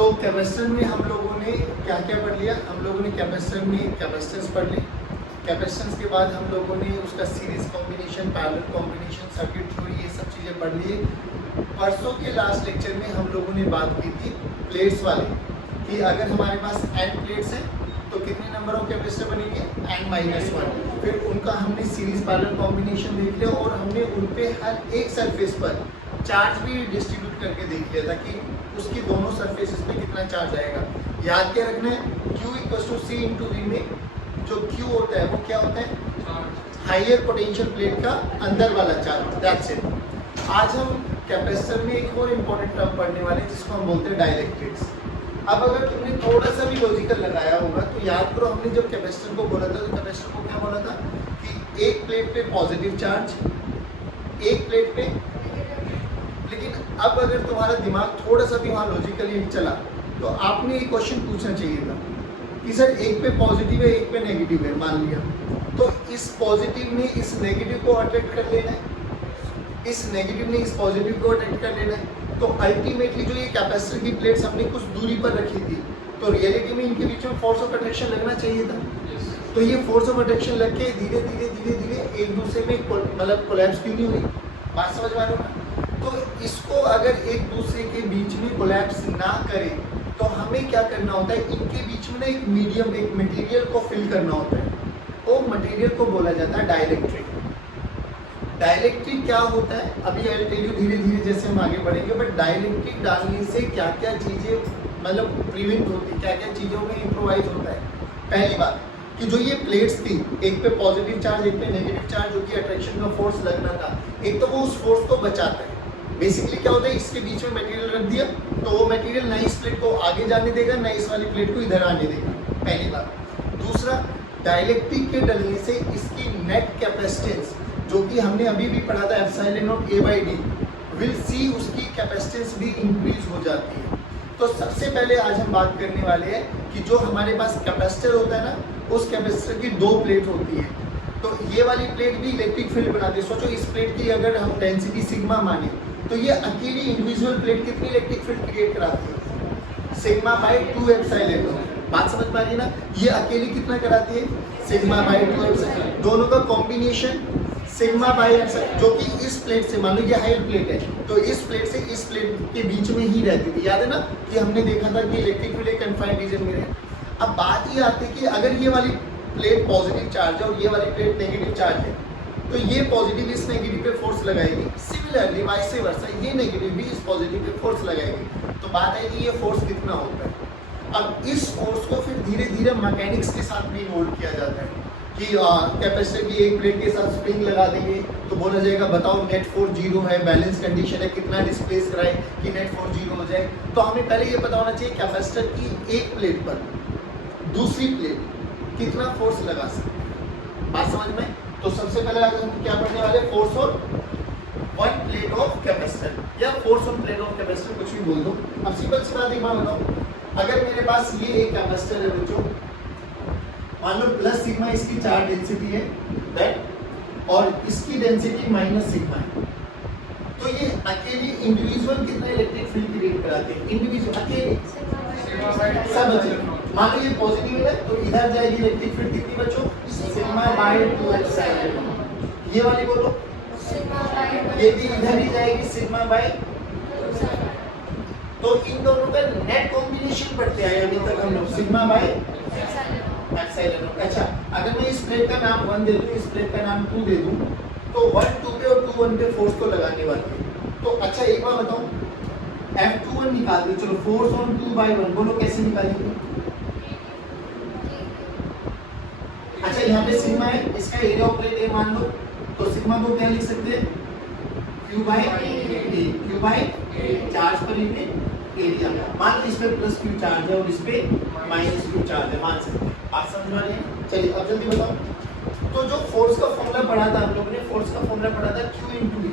तो कैपेसिटर में हम लोगों ने क्या क्या पढ़ लिया? हम लोगों ने कैपेसिटर में कैपेसिटेंस पढ़ ली। कैपेसिटेंस के बाद हम लोगों ने उसका series combination, parallel combination, circuit theory, ये सब चीज़ें पढ़ ली। परसों के लास्ट लेक्चर में हम लोगों ने बात की थी प्लेट्स वाले कि अगर हमारे पास n प्लेट्स हैं तो कितने नंबर ऑफ कैपेसिटर बनेंगे? n-1। फिर उनका हमने सीरीज पैरेलल कॉम्बिनेशन देख लिया और हमने उन पे हर एक सरफेस पर चार्ज भी डिस्ट्रीब्यूट करके देख लिया था कि उसकी दोनों सरफेसेस पे कितना चार्ज आएगा। याद क्या रखना है? Q = C × V में जो Q होता है वो क्या होता है? हाइयर पोटेंशियल प्लेट का अंदर वाला चार्ज। That's it. आज हम कैपेसिटर में एक और इम्पोर्टेंट टर्म पढ़ने वाले हैं जिसको हम बोलते हैं डाइलेक्ट्रिक्स। अब अगर तुमने थोड़ा सा भी लॉजिकल लगाया होगा तो याद करो, हमने जब कैपेसिटर को बोला था तो कैपेसिटर को क्या बोला था कि एक प्लेट पे पॉजिटिव चार्ज, एक प्लेट पे। लेकिन अब अगर तुम्हारा दिमाग थोड़ा सा भी वहाँ लॉजिकली चला तो आपने एक क्वेश्चन पूछना चाहिए था कि सर एक पे पॉजिटिव है एक पे नेगेटिव है, मान लिया तो इस पॉजिटिव ने इस नेगेटिव को अट्रैक्ट कर लेना है, इस नेगेटिव ने इस पॉजिटिव को अट्रैक्ट कर लेना है। तो अल्टीमेटली जो ये कैपेसिटर की प्लेट्स हमने कुछ दूरी पर रखी थी तो रियलिटी में इनके बीच में फोर्स ऑफ अट्रैक्शन लगना चाहिए था। तो ये फोर्स ऑफ अट्रैक्शन लग के धीरे धीरे धीरे धीरे एक दूसरे में मतलब कोलैप्स क्यों नहीं हुई? बात समझ पा रहे हो ना? तो इसको अगर एक दूसरे के बीच में कोलैप्स ना करे तो हमें क्या करना होता है? इनके बीच में ना एक मीडियम, एक मटेरियल को फिल करना होता है। वो मटेरियल को बोला जाता है डाइलेक्ट्रिक। डाइलेक्ट्रिक क्या होता है अभी आई टेल यू धीरे धीरे जैसे हम आगे बढ़ेंगे। बट डाइलेक्ट्रिक डालने से क्या क्या चीज़ें मतलब प्रिवेंट होती है, क्या क्या चीज़ों में इम्प्रोवाइज होता है। पहली बात कि जो ये प्लेट्स थी, एक पे पॉजिटिव चार्ज एक पे नेगेटिव चार्ज, जो कि अट्रैक्शन का फोर्स लगना था, एक तो वो उस फोर्स को बचाता है। बेसिकली क्या होता है, इसके बीच में मटेरियल रख दिया तो वो मटेरियल ना इस प्लेट को आगे जाने देगा ना इस वाली प्लेट को इधर आने देगा, पहली बात। दूसरा, डाइलेक्ट्रिक के डलने से इसकी नेट कैपेसिटेंस जो कि हमने अभी भी पढ़ा था ε0 विल सी, उसकी कैपेसिटेंस भी इंक्रीज हो जाती है। तो सबसे पहले आज हम बात करने वाले हैं कि जो हमारे पास कैपेसिटर होता है ना, उस कैपेसिटर की दो प्लेट होती है। तो ये वाली प्लेट भी इलेक्ट्रिक फील्ड बनाती है। सोचो इस प्लेट की अगर हम डेंसिटी सिग्मा माने तो ये अकेली इंडिविजुअल प्लेट कितनी इलेक्ट्रिक फील्ड क्रिएट कराती है? Sigma by 2 epsilon. बात समझ पा रही है ना? ये अकेली कितना कराती है? Sigma by 2 epsilon. दोनों का कॉम्बिनेशन सिग्मा बाई एप्सिलॉन, जो कि इस प्लेट से, मान लो ये हायर प्लेट है तो इस प्लेट से इस प्लेट के बीच में ही रहती थी। याद है ना कि हमने देखा था कि इलेक्ट्रिक फील्ड एक कन्फाइंड रीजन में है। अब बात ये आती है कि अगर ये वाली प्लेट पॉजिटिव चार्ज है और ये वाली प्लेट नेगेटिव चार्ज है तो ये पॉजिटिव इस नेगेटिव पे फोर्स लगाएगी, सिमिलरली वाइस वर्सा ये नेगेटिव भी इस पॉजिटिव पे फोर्स लगाएगी। तो बात है कि ये फोर्स कितना होता है। अब इस फोर्स को फिर धीरे धीरे मैकेनिक्स के साथ भी इन्वॉल्व किया जाता है कि कैपेसिटर की एक प्लेट के साथ स्प्रिंग लगा देंगे तो बोला जाएगा बताओ नेट फोर्स 0 है, बैलेंस कंडीशन है, कितना डिस्प्लेस कराए कि नेट फोर्स 0 हो जाए। तो हमें पहले ये पता होना चाहिए कैपेसिटर की एक प्लेट पर दूसरी प्लेट कितना फोर्स लगा सकते। बात समझ में? तो सबसे पहले आज हम क्या पढ़ने वाले, force on one plate of capacitor या force on plate of capacitor, कुछ भी बोल दो। अब सिंपल सी बात एक बार बताओ, अगर मेरे पास ये एक कैपेसिटर है बच्चों, मान लो प्लस सिग्मा इसकी चार्ज डेंसिटी है दैट, और इसकी डेंसिटी माइनस सिग्मा है, तो ये अकेली इंडिविजुअल कितना इलेक्ट्रिक फील्ड क्रिएट कराते हैं? इंडिविजुअल अकेले सब बच्चे। मान लो ये पॉजिटिव है तो इधर जाएगी इलेक्ट्रिक फील्ड कितनी बच्चों? Sigma bye 2 epsilon. ये वाली बोलो, ये भी इधर ही जाएगी सिग्मा बाय। तो इन दोनों का नेट कॉम्बिनेशन पढ़ते आए अभी तक हम लोग, सिग्मा बाय एप्सिलॉन। अच्छा, अगर मैं इस प्लेट का नाम 1 दे दूं, इस प्लेट का नाम 2 दे दूं, तो 1 2 पे और 2 1 पे फोर्स तो लगाने वाली है। तो अच्छा एक बार बताओ, F21 निकाल दो, चलो फोर्स ऑन 2 बाय 1 बोलो कैसे निकालेंगे? अच्छा यहाँ पे सिग्मा है, इसका एरिया ऑफ प्लेट ए मान लो, तो सिग्मा को क्या लिख सकते हैं? Q by A, Q by charge पर एरिया। मान लो इस पे प्लस Q चार्ज है और इस पे माइनस Q चार्ज है, मान सकते हैं। आप समझ पा रहे हैं? चलिए अब जल्दी बताओ। तो जो फोर्स का फॉर्मूला पढ़ा था हम लोगों ने, फोर्स का फॉर्मूला पढ़ा था Q × E।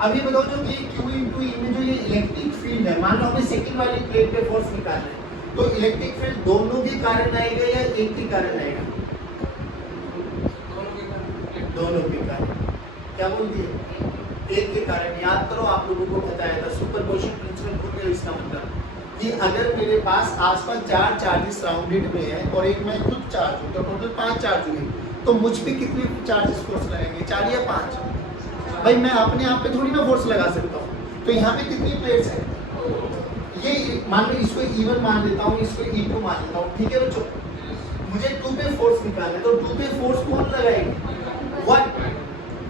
अब ये बताओ जो कि Q × E में जो ये इलेक्ट्रिक फील्ड है, मान लो हमें सेकंड वाली प्लेट पे फोर्स निकालना है, तो इलेक्ट्रिक फील्ड दोनों के कारण आएगा या एक के कारण आएगा? दोनों के कारण। क्या बोलती है? एक के कारण। याद करो, आप लोगों को बताया था सुपरपोजिशन प्रिंसिपल भूल गए, इसका मतलब कि अगर मेरे पास आसपास 4 चार्जेस राउंडेड में है और एक मैं खुद चार्ज हूँ, तो टोटल 5 चार्ज हुए, तो मुझ पे कितने चार्जेस फोर्स लगेंगे, 4 या 5? भाई मैं अपने आप पे थोड़ी ना फोर्स लगा सकता हूँ। तो यहाँ पे कितनी प्लेट्स है, ये मान लो इसको E1 मान लेता हूँ, इसको E2 मान लेता हूँ, ठीक है बच्चों। मुझे 2 पे फोर्स निकालना है, तो 2 पे फोर्स कौन लगाएगी, 1।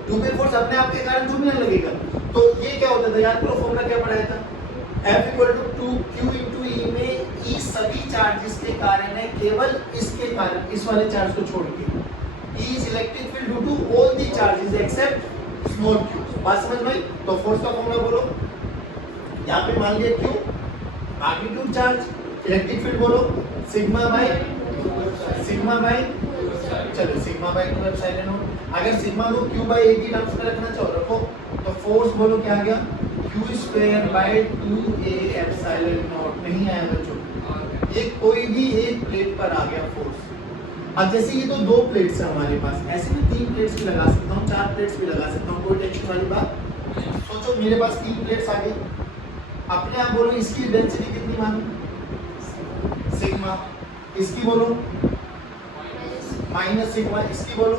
2 पे फोर्स अपने आप के कारण 2 में लगेगा। तो ये क्या होता था, याद करो फॉर्मूला क्या पढ़ाया था, F = 2Q × E में E सभी चार्जेस के कारण है, केवल इसके कारण, इस वाले चार्ज को छोड़ के। E is electric field due to all the charges except small q। बात समझ में? तो फोर्स का फॉर्मूला बोलो, यहाँ पे मान लिया Q magnitude charge, electric field बोलो सिग्मा बाय चलो सिग्मा बाय 2 एप्सिलॉन नॉट। अगर सिग्मा को Q बाय A की टर्म्स में रखना चाहो रखो, तो फोर्स बोलो क्या आ गया, Q² bye 2A epsilon naught. नहीं आया बच्चों, ये कोई भी एक प्लेट पर आ गया फोर्स। अब जैसे ये तो 2 प्लेट्स है हमारे पास, ऐसे में 3 प्लेट्स भी लगा सकता हूँ, 4 प्लेट्स भी लगा सकता हूँ, कोई टेंशन वाली बात। सोचो मेरे पास 3 प्लेट्स आ गई, अपने आप बोलो इसकी डेंसिटी कितनी मानू, सिग्मा, इसकी बोलो माइनस सिग्मा, इसकी बोलो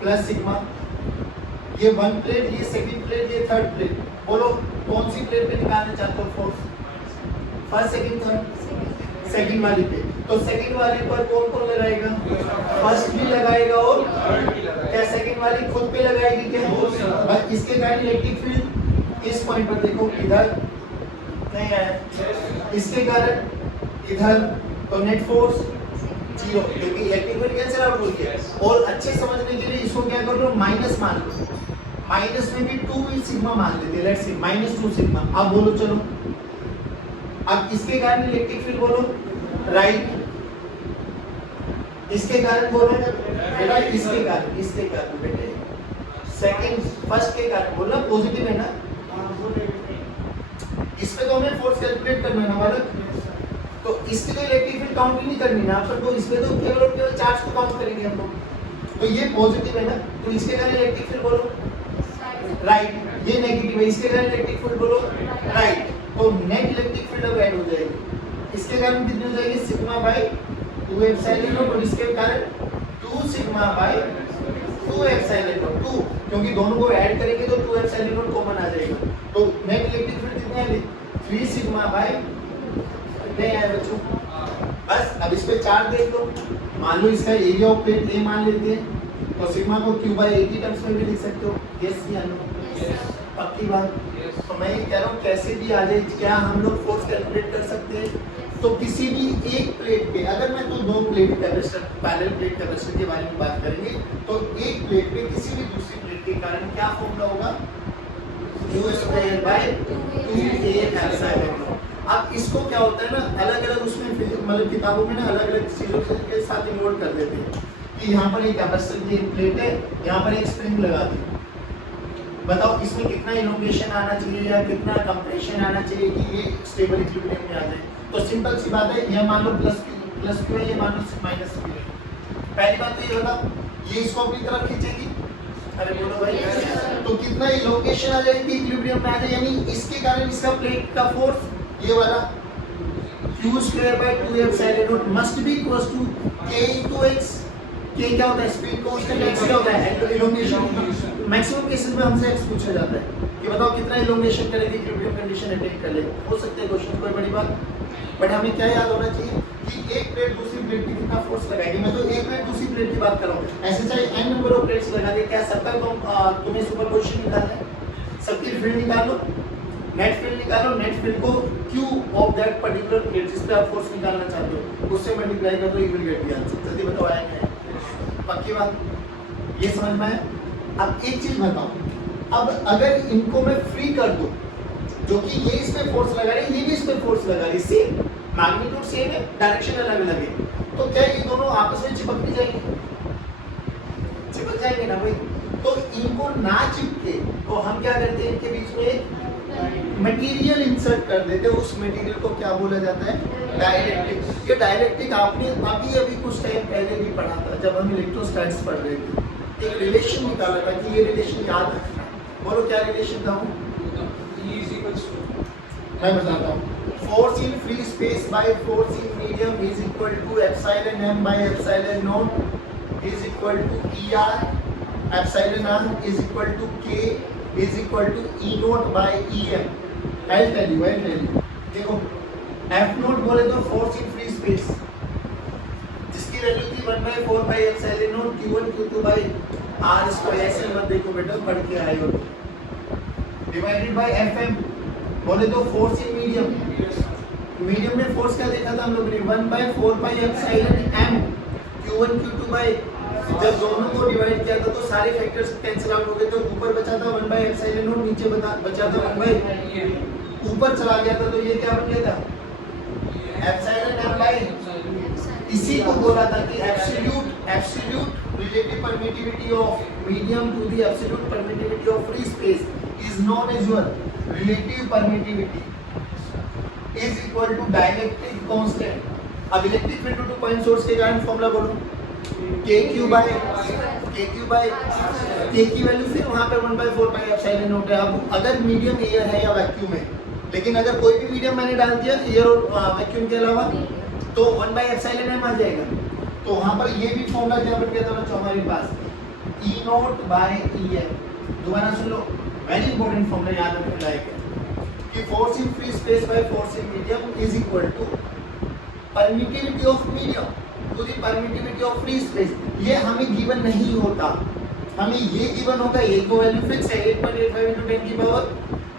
प्लस सिग्मा। ये 1 प्लेट, ये सेकंड प्लेट, ये थर्ड प्लेट, बोलो कौन सी प्लेट पे निकालना चाहते हो force, first second third, second वाली पे। तो सेकंड वाली पर कौन कौन लगाएगा, फर्स्ट भी लगाएगा और क्या सेकंड वाली खुद पे लगाएगी क्या, बस इसके कारण इलेक्ट्रिक फील्ड इस पॉइंट पर देखो इधर नहीं आया, इसके कारण इधर, तो नेट फोर्स 0, क्योंकि इलेक्ट्रिक फील्ड कैंसिल आउट हो गया। और अच्छे समझने के लिए इसको क्या कर लो, माइनस मान लो, माइनस में भी 2 सिग्मा मान लेते हैं, लेट्स से -2 सिग्मा। अब बोलो चलो, अब इसके कारण इलेक्ट्रिक फील्ड बोलो राइट, इसके कारण बोलो बेटा, इसके कारण बेटे, सेकंड फर्स्ट के कारण बोलना पॉजिटिव है ना, इस पे तो हमें फोर्स कैलकुलेट करना है ना वाला, तो इसके लिए इलेक्ट्रिक फील्ड काउंट नहीं करनी ना आप सबको, इसमें तो केवल और केवल चार्ज को काउंट करेंगे हम लोग। तो ये पॉजिटिव है ना, तो इसके कारण इलेक्ट्रिक फील्ड बोलो राइट, ये नेगेटिव है, इसके कारण इलेक्ट्रिक फील्ड बोलो राइट। तो नेट इलेक्ट्रिक फील्ड अब ऐड हो जाएगी, इसके कारण कितनी हो जाएगी, सिग्मा बाय 2 एप्सिलॉन नॉट, और इसके कारण 2 सिग्मा बाय 2 एप्सिलॉन नॉट 2, क्योंकि दोनों को ऐड करेंगे तो 2 एप्सिलॉन नॉट कॉमन आ जाएगा। तो नेट इलेक्ट्रिक फील्ड कितनी आएगी, 3 सिग्मा बाय, नहीं आया बच्चों, बस। अब इस पे चार्ज देख लो, मान लो इसका एरिया ऑफ प्लेट A मान लेते हैं, तो सिग्मा को Q बाय A की टर्म्स में भी लिख सकते हो, यस या नो, पक्की बात। तो मैं ये कह रहा हूँ कैसे भी आ जाए, क्या हम लोग फोर्स कैलकुलेट कर सकते हैं। तो किसी भी एक प्लेट पे, अगर मैं तो 2 plate capacitor, parallel plate capacitor के बारे में बात करेंगे, तो एक प्लेट पे किसी भी दूसरी प्लेट के कारण क्या फॉर्मूला होगा, Q² bye 2A epsilon naught. अब इसको क्या होता है ना, अलग अलग उसमें मतलब किताबों में ना अलग अलग चीजों के साथ इन्वॉल्व कर देते हैं कि यहाँ पर एक कैपेसिटर की प्लेट है, यहाँ पर एक स्प्रिंग लगा दी, बताओ इसमें कितना इलोंगेशन आना चाहिए या कितना कंप्रेशन आना चाहिए कि ये स्टेबल इक्विलिब्रियम में आ जाए। तो सिंपल सी बात है, ये मान लो प्लस क्यू है, ये मान लो माइनस क्यू है। पहली बात तो ये बताओ, ये इसको अपनी तरफ खींचेगी, अरे बोलो भाई, तो कितना इलोंगेशन आ जाएगी इक्विलिब्रियम में आ जाए, यानी इसके कारण इसका प्लेट का फोर्स ये वाला Q² by 2 epsilon not must be equal to K * x। K क्या होता है, स्पीड कांस्टेंट, x क्या होता है इलोंगेशन। मैक्सिमम केसेस में हमसे x पूछा जाता है कि बताओ कितना इलोंगेशन करेगी इक्विलिब्रियम कंडीशन अटेन कर लेगा, हो सकते हैं क्वेश्चन, कोई बड़ी बात। बट हमें क्या याद होना चाहिए कि एक प्लेट दूसरी प्लेट पे कितना फोर्स लगाएगी। मैं तो एक प्लेट दूसरी प्लेट की बात कर रहा हूँ, ऐसे चाहे n नंबर ऑफ प्लेट्स लगा दे, क्या सबका तुम्हें सुपरपोजिशन निकालना है, सबकी फील्ड निकाल लो, नेट फील्ड निकालो, नेट फील्ड को Q of that particular plate जिस पे आप फोर्स निकालना चाहते हो उससे मल्टीप्लाई कर दो, you will get the answer. जल्दी बताओ आया क्या है, पक्की बात, ये समझ में आया। अब एक चीज बताओ, अब अगर इनको मैं फ्री कर दूं, जो कि ये इस पे फोर्स लगा रही है, ये भी इस पे फोर्स लगा रही है, सेम मैग्नीट्यूड सेम है, डायरेक्शन अलग अलग है, तो क्या ये दोनों आपस में चिपक नहीं जाएंगे, चिपक जाएंगे ना भाई। तो इनको ना चिपके तो हम क्या करते हैं, इनके बीच में मटेरियल इंसर्ट कर देते हैं, उस मटेरियल को क्या बोला जाता है, डाइलेक्ट्रिक। ये डाइलेक्ट्रिक आपने अभी कुछ टाइम पहले भी पढ़ा था जब हम इलेक्ट्रोस्टैटिक्स पढ़ रहे थे, एक रिलेशन निकाला था कि ये रिलेशन याद रखना। बोलो क्या रिलेशन था वो, मैं बताता हूँ। force in free space by force in medium is equal to epsilon m by epsilon naught is equal to er, epsilon r is equal to k is equal to e naught by em. I'll tell you. देखो f naught बोले तो force in free space जिसकी value थी 1/4 by epsilon naught q1 q2 by r square. ऐसे मत देखो बेटा, पढ़ के आए हो। डिवाइडेड बाय fm बोले तो फोर्स इन मीडियम में फोर्स क्या देखा था हम लोगों ने 1/4 pi epsilon m q1 q2 bye, जब दोनों को डिवाइड किया था तो सारे फैक्टर्स कैंसिल आउट हो गए, तो ऊपर बचा था 1/एप्सिलॉन और नीचे बचा था 1/, ऊपर चला गया था तो ये क्या बन गया था एप्सिलॉन m बाय, इसी को बोला था कि absolute relative permittivity of medium to the absolute permittivity of free space is known as your relative permittivity is equal to dielectric constant। अब electric field two point source के कारण formula बोलो kq by k की value फिर वहां पे 1/4 pi epsilon not है। अब अगर मीडियम एयर है या वैक्यूम है, लेकिन अगर कोई भी मीडियम मैंने डाल दिया एयर और वैक्यूम के अलावा तो 1/एप्सिलॉन m आ जाएगा। तो वहां पर ये भी फॉर्मूला क्या बन गया था बच्चों हमारे पास E नॉट बाय EM। दोबारा सुन लो, वेरी इंपॉर्टेंट फॉर्मूला याद रखने लायक है कि force in free space by force in medium is equal to permittivity of medium to the permittivity of free space. ये हमें गिवन नहीं होता, हमें ये गिवन होगा, ये को वैल्यू फिक्स है 8.85 × 10 की पावर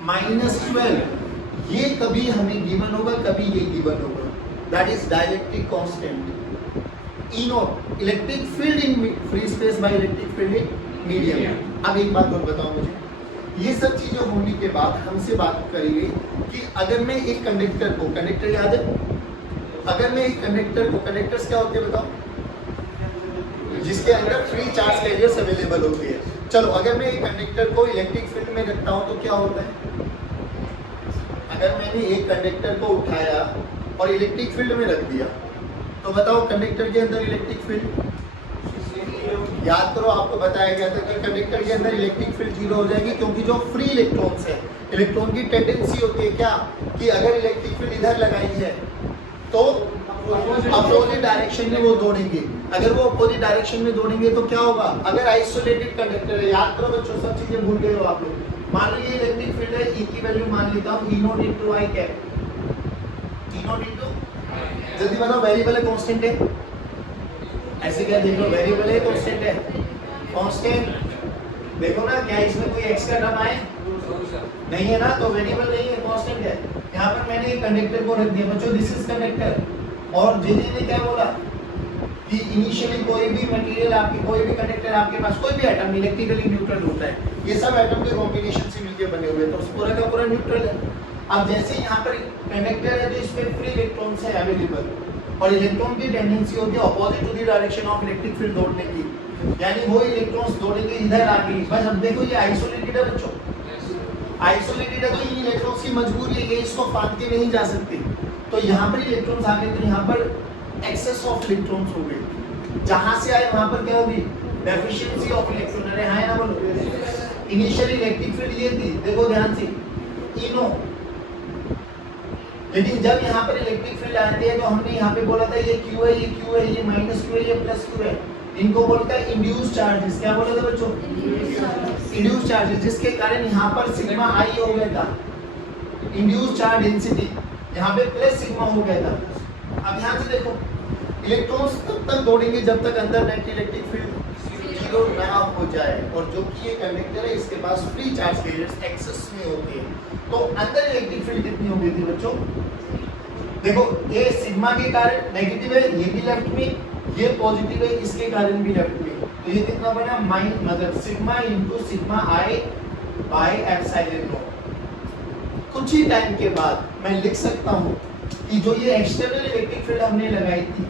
-12। ये कभी हमें गिवन होगा, कभी ये गिवन होगा, that is dielectric constant E not electric field in free space by electric field in medium. अब एक बात और बताओ मुझे, ये सब चीजें होने के बाद हमसे बात करी गई कि अगर मैं एक कंडक्टर को, कंडक्टर याद है, अगर मैं एक कंडक्टर को, कंडक्टर्स क्या होते हैं बताओ, जिसके अंदर फ्री चार्ज कैरियर्स अवेलेबल होती है। चलो अगर मैं एक कंडक्टर को इलेक्ट्रिक फील्ड में रखता हूं तो क्या होता है, अगर मैंने एक कंडक्टर को उठाया और इलेक्ट्रिक फील्ड में रख दिया तो बताओ कंडक्टर के अंदर इलेक्ट्रिक फील्ड, याद करो आपको बताया गया था कि कंडक्टर के अंदर इलेक्ट्रिक फील्ड 0 हो जाएगी, क्योंकि जो फ्री इलेक्ट्रॉन्स है, इलेक्ट्रॉन की टेंडेंसी होती है क्या कि अगर इलेक्ट्रिक फील्ड इधर लगाई है तो अपोजिट डायरेक्शन में वो दौड़ेंगे। अगर वो अपोजिट डायरेक्शन में दौड़ेंगे तो क्या होगा, अगर आइसोलेटेड कंडक्टर है, याद करो बच्चों सब चीजें भूल गए हो आप लोग। मान लो ये इलेक्ट्रिक फील्ड है, E की वैल्यू मान लेता हूँ E not into I cap, E not into, जल्दी बताओ वेरिएबल है कांस्टेंट है, ऐसे क्या देख लो वेरिएबल है कांस्टेंट है, कांस्टेंट देखो ना, क्या इसमें कोई एक्स्ट्रा टर्म आए नहीं है ना, तो वेरिएबल नहीं है, कांस्टेंट है। यहाँ पर मैंने एक कंडक्टर को रख दिया बच्चों, दिस इज कंडक्टर, और जेजे ने क्या बोला कि इनिशियली कोई भी मटेरियल आपकी, कोई भी कंडक्टर आपके पास, कोई भी एटम इलेक्ट्रिकली न्यूट्रल होता है, ये सब एटम के कॉम्बिनेशन से मिलकर बने हुए हैं, तो पूरा का पूरा न्यूट्रल है। अब जैसे यहाँ पर कंडक्टर है तो इसमें फ्री इलेक्ट्रॉन्स है अवेलेबल, और इलेक्ट्रॉन की टेंडेंसी होती है opposite to the direction of electric field दौड़ने की, यानी वो इलेक्ट्रॉन्स दौड़ेंगे इधर आगे। बस अब देखो ये आइसोलेटेड है बच्चों, आइसोलेटेड है तो इन इलेक्ट्रॉन्स की मजबूरी है कि इसको फांद के नहीं जा सकते, तो यहाँ पर इलेक्ट्रॉन्स आ गए, तो यहाँ पर एक्सेस ऑफ इलेक्ट्रॉन्स हो गए, जहाँ से आए वहाँ पर क्या होगी, डेफिशिएंसी ऑफ इलेक्ट्रॉन। अरे हाँ ना बोलो, इनिशियल इलेक्ट्रिक फील्ड ये थी, देखो ध्यान से E नो, लेकिन जब यहाँ पर इलेक्ट्रिक फील्ड आती है तो हमने यहाँ पे बोला था ये Q है, ये Q है, ये -Q है, ये +Q है, इनको बोलता है इंड्यूस चार्जेस। क्या बोला था बच्चों, इंड्यूस चार्जेस, जिसके कारण यहाँ पर सिग्मा आई हो गया था, इंड्यूस चार्ज डेंसिटी यहाँ पे प्लस सिग्मा हो गया था। अब यहाँ से देखो इलेक्ट्रॉन्स तब तक दौड़ेंगे जब तक अंदर नेट इलेक्ट्रिक फील्ड 0 ना हो जाए, और जो कि ये कंडक्टर है इसके पास फ्री चार्ज कैरियर्स एक्सेस में होते हैं, तो अंदर इलेक्ट्रिक फील्ड कितनी हो गई थी बच्चों, देखो ये सिग्मा के कारण नेगेटिव है, ये भी लेफ्ट में, ये पॉजिटिव है, इसके कारण भी लेफ्ट में, तो ये कितना बना मतलब sigma into sigma I by epsilon not. कुछ ही टाइम के बाद मैं लिख सकता हूँ कि जो ये एक्सटर्नल इलेक्ट्रिक फील्ड हमने लगाई थी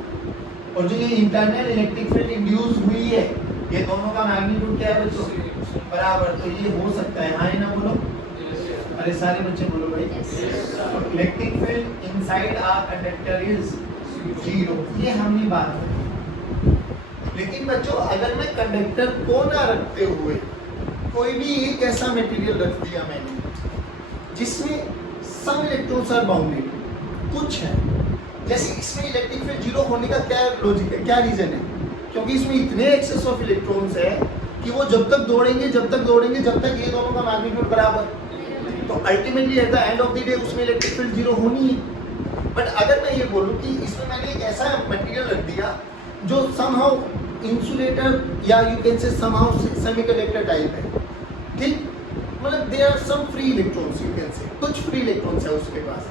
और जो ये इंटरनल इलेक्ट्रिक फील्ड इंड्यूस हुई है, ये दोनों का मैग्नीट्यूड क्या है बच्चों, बराबर, तो ये हो सकता है, हाँ ना बोलो, अरे सारे बच्चे बोलो भाई, electric field inside a conductor is 0, ये हमने बात की। लेकिन बच्चों अगर मैं कंडक्टर को ना रखते हुए कोई भी एक ऐसा मटेरियल रख दिया मैंने जिसमें सम इलेक्ट्रॉन्स आर बाउंडेड, कुछ है। जैसे इसमें इलेक्ट्रिक फील्ड जीरो होने का क्या लॉजिक है, क्या रीजन है? क्योंकि इसमें इतने एक्सेस ऑफ इलेक्ट्रॉन्स है कि वो जब तक दौड़ेंगे जब तक ये दोनों का मैग्नीट्यूड बराबर, तो ultimately at the end of the day उसमें इलेक्ट्रिक फील्ड जीरो होनी है। बट अगर मैं ये बोलूं कि इसमें मैंने एक ऐसा मटेरियल रख दिया जो समहाउ इंसुलेटर या you can say somehow semiconductor type है, ठीक, मतलब there are some free electrons, you can say कुछ फ्री इलेक्ट्रॉन्स है उसके पास,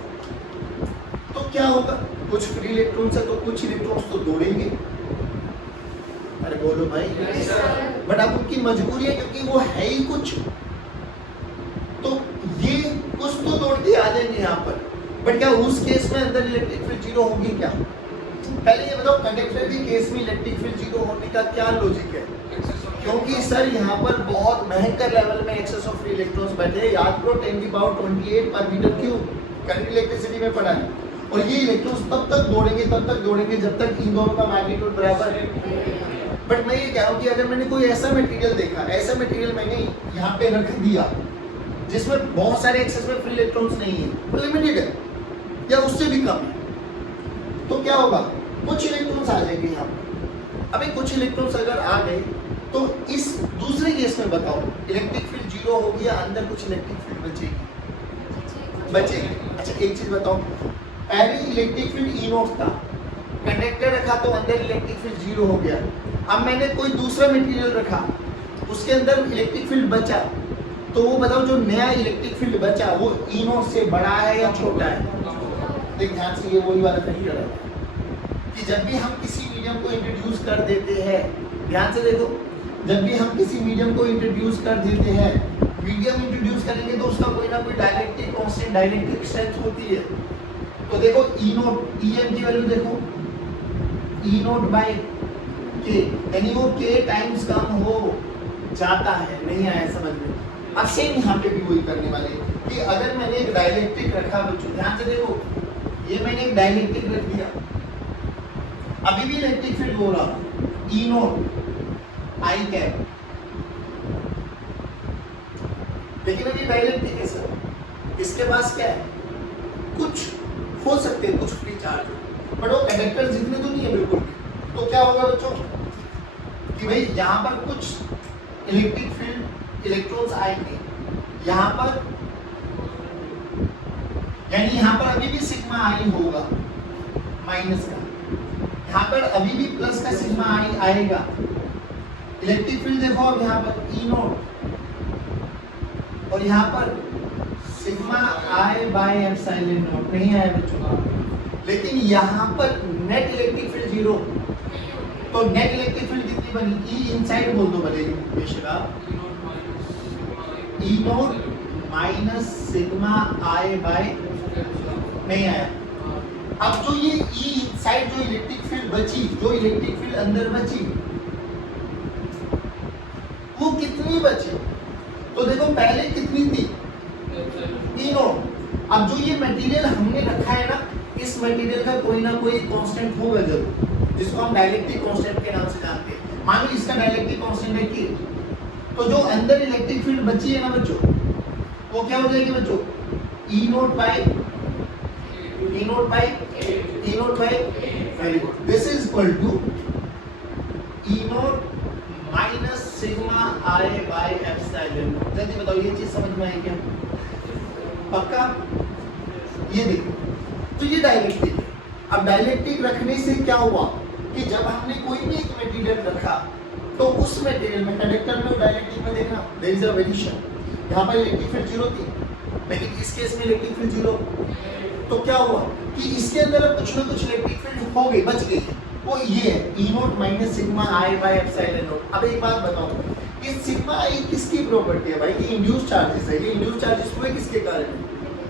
तो क्या होगा? कुछ फ्री इलेक्ट्रॉन्स है तो कुछ इलेक्ट्रॉन्स तो दौड़ेंगे। अरे बोलो भाई। बट अब उनकी मजबूरी है क्योंकि वो है ही कुछ, तो ये कुछ तो दौड़ के आ जाएंगे यहाँ पर। बट क्या उस केस में अंदर इलेक्ट्रिक फील्ड जीरो होगी क्या? पहले ये बताओ, कंडक्टर के केस में इलेक्ट्रिक फील्ड जीरो होने का क्या लॉजिक है? क्योंकि सर यहाँ पर बहुत भयंकर लेवल में एक्सेस ऑफ फ्री इलेक्ट्रॉन्स बैठे हैं। याद करो 10⁻28 पर मीटर क्यूब करंट इलेक्ट्रिसिटी में पड़ा है, और ये इलेक्ट्रॉन्स तब तक दौड़ेंगे जब तक इन दोनों का मैग्नीट्यूड बराबर है। बट मैं ये कह रहा हूँ कि अगर मैंने कोई ऐसा मटेरियल देखा, ऐसा मटेरियल मैंने यहाँ पे रख दिया जिसमें बहुत सारे एक्सेस में फ्री इलेक्ट्रॉन्स नहीं है, वो लिमिटेड है या उससे भी कम है, तो क्या होगा? कुछ इलेक्ट्रॉन्स आ जाएंगे यहाँ पर। अभी कुछ इलेक्ट्रॉन्स अगर आ गए तो इस दूसरे केस में बताओ, इलेक्ट्रिक फील्ड जीरो हो गया, अंदर कुछ इलेक्ट्रिक फील्ड बचेगी। अच्छा एक चीज बताओ, पहले इलेक्ट्रिक फील्ड ई नॉट था, कंडक्टर रखा तो अंदर इलेक्ट्रिक फील्ड जीरो हो गया। अब मैंने कोई दूसरा मटेरियल रखा, उसके अंदर इलेक्ट्रिक फील्ड बचा, तो वो बताओ जो नया इलेक्ट्रिक फील्ड बचा वो ई नॉट से बड़ा है या छोटा है? देख ध्यान से, ये वही वाला फैक्टर है कि जब भी हम किसी मीडियम को इंट्रोड्यूस कर देते हैं, ध्यान से देखो, जब भी हम किसी मीडियम को इंट्रोड्यूस कर देते हैं, मीडियम इंट्रोड्यूस करेंगे तो उसका कोई ना कोई डाइलेक्ट्रिक कांस्टेंट, डाइलेक्ट्रिक स्ट्रेंथ होती है। तो देखो ई नॉट, ई एम की वैल्यू देखो, ई नॉट बाय के, यानी वो के टाइम्स कम हो जाता है। नहीं आया समझ में? अब सेम यहाँ पे भी वही करने वाले कि अगर मैंने एक डाइलेक्ट्रिक रखा, बच्चों ध्यान से देखो, ये मैंने एक डाइलेक्ट्रिक रख दिया, अभी भी इलेक्ट्रिक फील्ड हो रहा, ई नॉट आई कैप, लेकिन अभी डाइलेक्ट्रिक है सर, इसके पास क्या है? कुछ हो सकते हैं, कुछ फ्री चार्ज, बट वो कंडक्टर जितने तो नहीं है बिल्कुल। तो क्या होगा बच्चों कि भाई यहाँ पर कुछ इलेक्ट्रिक फील्ड इलेक्ट्रॉन्स आएंगे यहाँ पर, यानी यहाँ पर अभी भी सिग्मा आई होगा माइनस का, यहाँ पर अभी भी प्लस का सिग्मा आई आएगा। इलेक्ट्रिक फील्ड देखो अब यहाँ पर ई नॉट, और यहाँ पर sigma I by epsilon naught नहीं आया बच्चों, लेकिन यहाँ पर नेट इलेक्ट्रिक फील्ड जीरो। तो नेट इलेक्ट्रिक फील्ड कितनी बनी? ई इनसाइड बोल दो भले बेशक, E naught minus sigma I by, नहीं आया। अब जो ये ई इनसाइड जो इलेक्ट्रिक फील्ड बची, जो इलेक्ट्रिक फील्ड अंदर बची, वो कितनी बची? तो देखो पहले कितनी थी? ई नॉट। अब जो ये मटेरियल हमने रखा है ना, इस मटेरियल का कोई ना कोई कांस्टेंट होगा जरूर, जिसको हम डाइलेक्ट्रिक कांस्टेंट के नाम से जानते हैं। मान लो इसका डाइलेक्ट्रिक कांस्टेंट है K, तो जो अंदर इलेक्ट्रिक फील्ड बची है ना बच्चों, वो क्या हो जाएगी बच्चों? E naught by very good, this is equal to E naught minus sigma I by epsilon. जल्दी बताओ ये चीज समझ में आई क्या? पक्का? ये देखो, तो ये डाइलेक्ट्रिक है। अब डाइलेक्ट्रिक रखने से क्या हुआ कि जब हमने कोई भी एक मटेरियल रखा तो उस मटेरियल में, कंडक्टर में और डाइलेक्ट्रिक में देखना देयर इज अ वेरिएशन। यहाँ पर इलेक्ट्रिक फील्ड जीरो थी, लेकिन इस केस में इलेक्ट्रिक फील्ड जीरो, तो क्या हुआ कि इसके अंदर अब कुछ ना कुछ इलेक्ट्रिक फील्ड हो गई, बच गई, वो ये है E naught minus sigma I by epsilon naught. अब एक बात बताओ, ये सिग्मा आई किसकी प्रॉपर्टी है भाई? ये इंड्यूस चार्जेस है। ये इंड्यूस चार्जेस हुए किसके कारण है?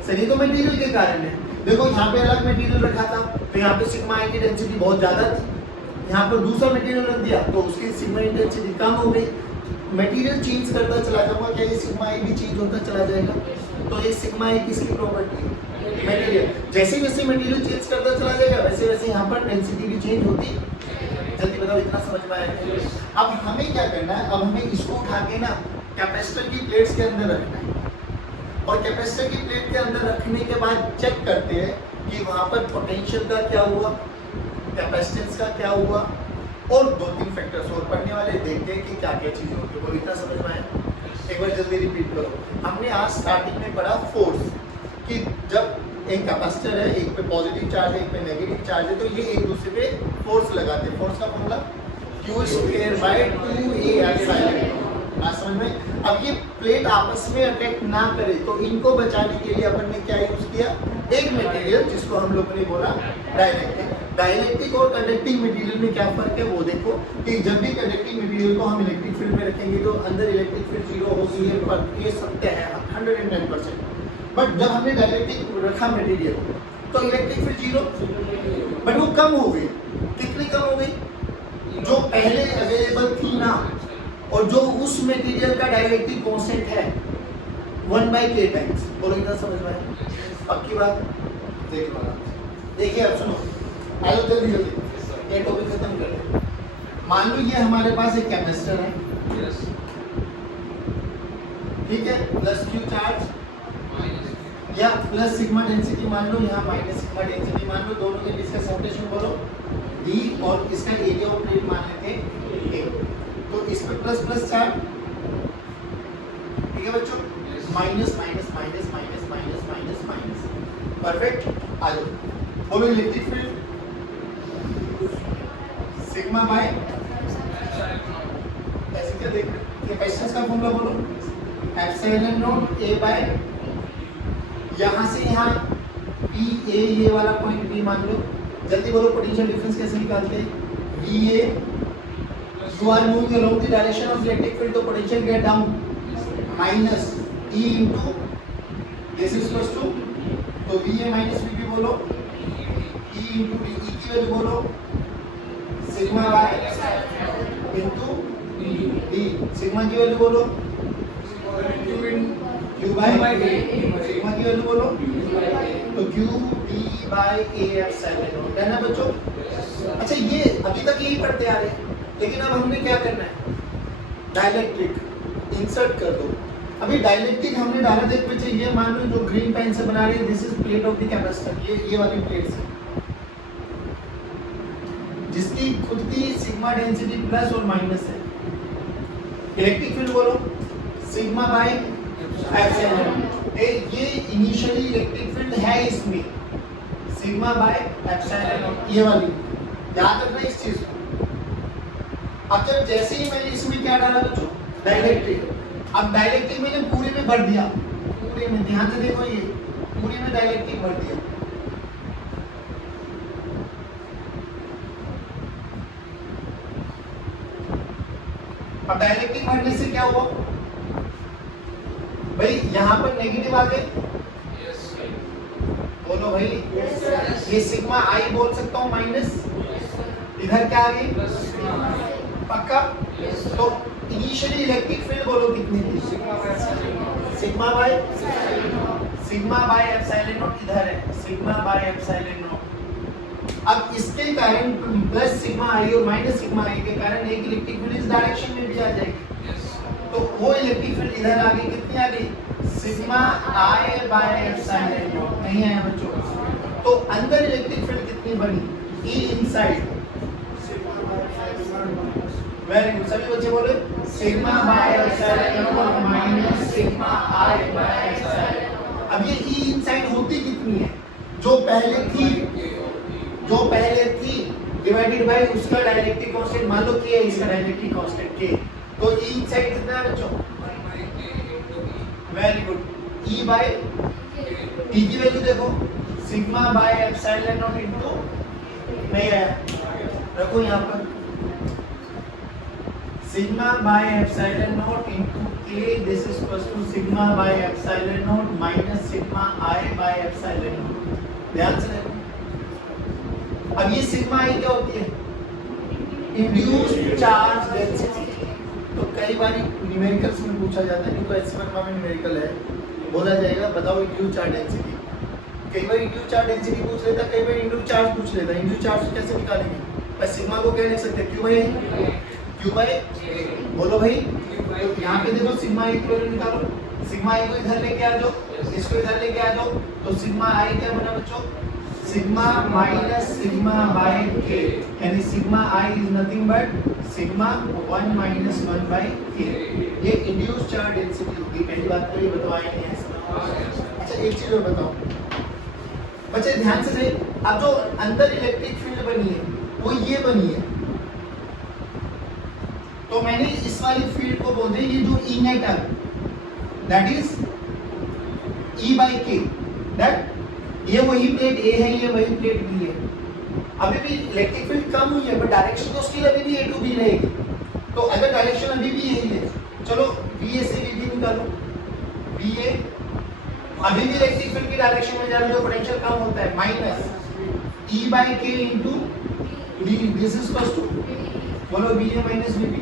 सर ये तो मटेरियल के कारण है। देखो यहाँ पे अलग मटेरियल रखा था तो यहाँ पे सिग्मा आई की डेंसिटी बहुत ज्यादा थी, यहाँ पर दूसरा मटेरियल रख दिया तो उसकी सिग्मा आई डेंसिटी कम हो गई। मटेरियल चेंज करता चला जाऊंगा, क्या ये सिग्मा आई भी चेंज होता चला जाएगा? तो ये सिग्मा आई किसकी प्रॉपर्टी है? मटेरियल। जैसे जैसे मटेरियल चेंज करता चला जाएगा वैसे वैसे यहाँ पर डेंसिटी भी चेंज होती। जल्दी बताओ, इतना समझ में आया? अब हमें क्या करना है? अब हमें इसको उठा के ना कैपेसिटर की प्लेट्स के अंदर रखना है, और कैपेसिटर की प्लेट के अंदर रखने के बाद चेक करते हैं कि वहाँ पर पोटेंशियल का क्या हुआ, कैपेसिटेंस का क्या हुआ, और 2-3 फैक्टर्स और पढ़ने वाले, देखते हैं कि क्या क्या चीज़ें होती है। वो इतना समझ में आया? एक बार जल्दी रिपीट करो। हमने आज स्टार्टिंग में पढ़ा फोर्स, कि जब एक कैपेसिटर है, एक पे पॉजिटिव चार्ज है, एक पे नेगेटिव चार्ज है, तो ये एक दूसरे पे फोर्स लगाते हैं। फोर्स का फॉर्मूला Q²/2A समझ में। अब ये प्लेट आपस में अटैक ना करे तो इनको बचाने के लिए अपन ने क्या यूज किया, एक मटेरियल जिसको हम लोगों ने बोला डाइलेक्ट्रिक। डाइलेक्ट्रिक और कंडक्टिंग मटेरियल में क्या फर्क है वो देखो, कि जब भी कंडक्टिंग मटेरियल को हम इलेक्ट्रिक फील्ड में रखेंगे तो अंदर इलेक्ट्रिक फील्ड जीरो होगी, ये सत्य है 110%। बट जब हमने डाइलेक्ट्रिक रखा मटेरियल तो इलेक्ट्रिक फील्ड जीरो, बट वो कम हो गई। कितनी कम हो गई? जो पहले अवेलेबल थी ना, और जो उस मटेरियल का डाइलेक्ट्रिक कांस्टेंट है 1/k टाइम्स। बोलो इतना समझ में आया? पक्की बात? देख लो, देखिए अब सुनो, आलो जल्दी जल्दी ये टॉपिक खत्म कर ले। मान लो ये हमारे पास एक कैपेसिटर है, ठीक है, प्लस क्यू चार्ज या प्लस सिग्मा डेंसिटी मान लो, यहाँ माइनस सिग्मा डेंसिटी मान लो, दोनों के बीच का सेपरेशन बोलो d, और इसका एरिया ऑफ प्लेट मान लेते हैं a। तो इस पे प्लस प्लस चार्ज, ठीक है बच्चों, minus minus minus minus minus minus minus, perfect. आ जाओ, बोलो इलेक्ट्रिक फील्ड सिग्मा बाय ऐसे क्या देख रहे, कैपेसिटेंस का फॉर्मूला बोलो एप्सिलॉन नॉट a बाय, यहाँ से यहाँ p a, ये वाला पॉइंट b मान लो। जल्दी बोलो पोटेंशियल डिफरेंस कैसे निकालते हैं, VA, you are moving along the direction of electric field, तो potential get down minus E into this is equals to, तो VA minus VB बोलो, E into D, E की वैल्यू बोलो sigma by into D, sigma की value बोलो Q by sigma की value बोलो तो Q D by A epsilon, है ना बच्चों? अच्छा, ये अभी तक यही पढ़ते आ रहे हैं, लेकिन अब हमने क्या करना है, डाइलेक्ट्रिक इंसर्ट कर दो। अभी डाइलेक्ट्रिक हमने डाला, देख बच्चे, ये मान लो जो ग्रीन पेन से बना रहे हैं, this is plate of the capacitor, ये वाली प्लेट से, जिसकी खुद की सिग्मा डेंसिटी प्लस और माइनस है। इलेक्ट्रिक फील्ड बोलो सिग्मा बाय एप्सिलॉन, ये इनिशियली इलेक्ट्रिक फील्ड है इसमें, सिग्मा बाय एप्सिलॉन, ये वाली, याद रखना इस चीज को। अब जब जैसे ही मैंने इसमें क्या डाला बच्चों, डाइलेक्ट्रिक, अब डाइलेक्ट्रिक मैंने पूरे में भर दिया, पूरे में, ध्यान से देखो, ये पूरे में डाइलेक्ट्रिक भर दिया। अब डाइलेक्ट्रिक भरने से क्या हुआ भाई, यहाँ पर नेगेटिव आ गए, बोलो भाई, ये सिग्मा आई बोल सकता हूँ माइनस, इधर क्या आ गई, पक्का? तो इनिशियली इलेक्ट्रिक फील्ड बोलो कितनी थी, सिग्मा बाय एप्सिलॉन नॉट, इधर है सिग्मा बाय एप्सिलॉन नॉट। अब इसके कारण प्लस सिग्मा आई और माइनस सिग्मा आई के कारण एक इलेक्ट्रिक फील्ड इस डायरेक्शन में भी आ जाएगी, तो वो इलेक्ट्रिक फील्ड इधर आ गई, कितनी आ गई, sigma I by epsilon naught. नहीं आया बच्चों? तो अंदर इलेक्ट्रिक फील्ड कितनी बनी, E इनसाइड, वेरी गुड, सभी बच्चे बोले sigma by epsilon not minus sigma I by epsilon. अब ये E इनसाइड होती कितनी है, जो पहले थी डिवाइडेड बाय उसका डाइलेक्ट्रिक कांस्टेंट, मान लो K है इसका डाइलेक्ट्रिक कांस्टेंट K, तो E इनसाइड कितना है बच्चों, very good, E by E की वैल्यू देखो, sigma by epsilon not into, नहीं आया, रखो यहाँ पर, sigma by epsilon not into K, this is equal to sigma by epsilon not minus sigma I by epsilon not. ध्यान से देखो, अब ये सिग्मा I क्या होती है, इंड्यूस्ड चार्ज डेंसिटी। तो कई बार न्यूमेरिकल्स में पूछा जाता है, क्योंकि एसवन में न्यूमेरिकल है, बोला जाएगा बताओ इंड्यूस्ड चार्ज डेंसिटी। कई बार इंड्यूस्ड चार्ज डेंसिटी पूछ लेता है, कई बार इंड्यूस्ड चार्ज पूछ लेता है। इंड्यूस्ड चार्ज कैसे निकालेंगे, बस सिग्मा को क्या लिख सकते हैं, क्यू बाय बोलो भाई, तो यहाँ पे देखो सिग्मा आई की वैल्यू निकालो, सिग्मा आई को इधर लेके आ जाओ, इसको इधर लेके आ जाओ, तो सिग्मा आई क्या बना बच्चों, sigma minus sigma by K, यानी sigma I is nothing but sigma 1 minus 1 by K. ये इंड्यूस चार्ज डेंसिटी होगी। पहली बात तो ये बताया नहीं है। अच्छा एक चीज और बताओ बच्चे, ध्यान से सही। अब जो अंदर इलेक्ट्रिक फील्ड बनी है वो ये बनी है, तो मैंने इस वाली फील्ड को बोल दिया ये जो ई नेट है that is E by K, that ये वही प्लेट A है, ये वही प्लेट B है। अभी भी इलेक्ट्रिक फील्ड कम हुई है बट डायरेक्शन तो स्टिल अभी भी A to B रहेगी। तो अगर डायरेक्शन अभी भी यही है, चलो BA से VB निकालो। BA अभी भी इलेक्ट्रिक फील्ड की डायरेक्शन में जा रहा है, जो पोटेंशियल कम होता है, minus E by K into D, this is equal to, बोलो BA minus VB,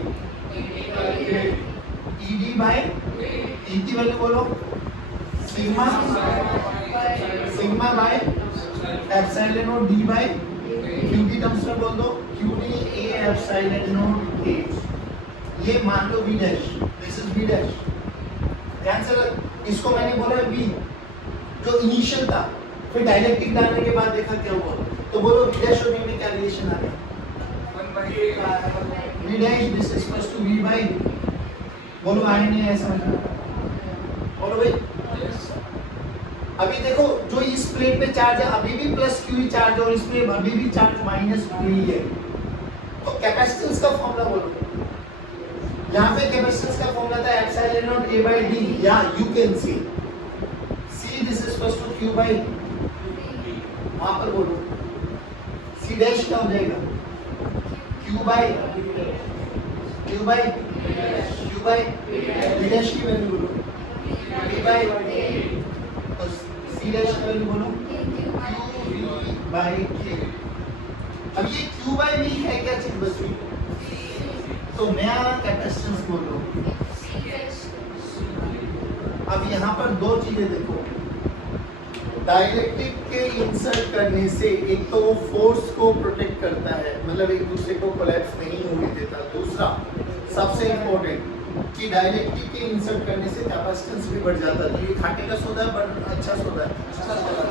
ED by E की वैल्यू बोलो sigma by epsilon not D by Q की टर्म्स में बोल दो QD A epsilon not A। ये मान लो V dash, this is V dash. ध्यान से लग, इसको मैंने बोला V जो इनिशियल था, फिर डायलेक्ट्रिक डालने के बाद देखा क्या हुआ, तो बोलो V डैश और V में क्या रिलेशन आ गया, V dash this is equal to V by, बोलो आए नहीं ऐसा, बोलो भाई। अभी देखो जो इस प्लेट पे चार्ज है अभी भी प्लस क्यू चार्ज और इसमें अभी भी चार्ज माइनस क्यू है। तो कैपेसिटेंस का फॉर्मूला बोलो, यहाँ पे कैपेसिटेंस का फॉर्मूला था epsilon not A by D, या you can see this is equal to Q by, वहां पर बोलो C डैश क्या हो जाएगा, Q by D डैश की वैल्यू बोलो D by तो C डैश की वैल्यू बोलो Q by K। अब ये Q by V है क्या चीज बची, तो नया कैपेसिटेंस बोलो। अब यहाँ पर दो चीजें देखो, डाइलेक्ट्रिक के इंसर्ट करने से एक तो वो फोर्स को प्रोटेक्ट करता है, मतलब एक दूसरे को कोलैप्स नहीं होने देता। दूसरा सबसे इम्पोर्टेंट कि डाइलेक्ट्रिक के इंसर्ट करने से कैपेसिटेंस भी बढ़ जाता है। ये खाटे का सोदा है बट अच्छा सोदा है।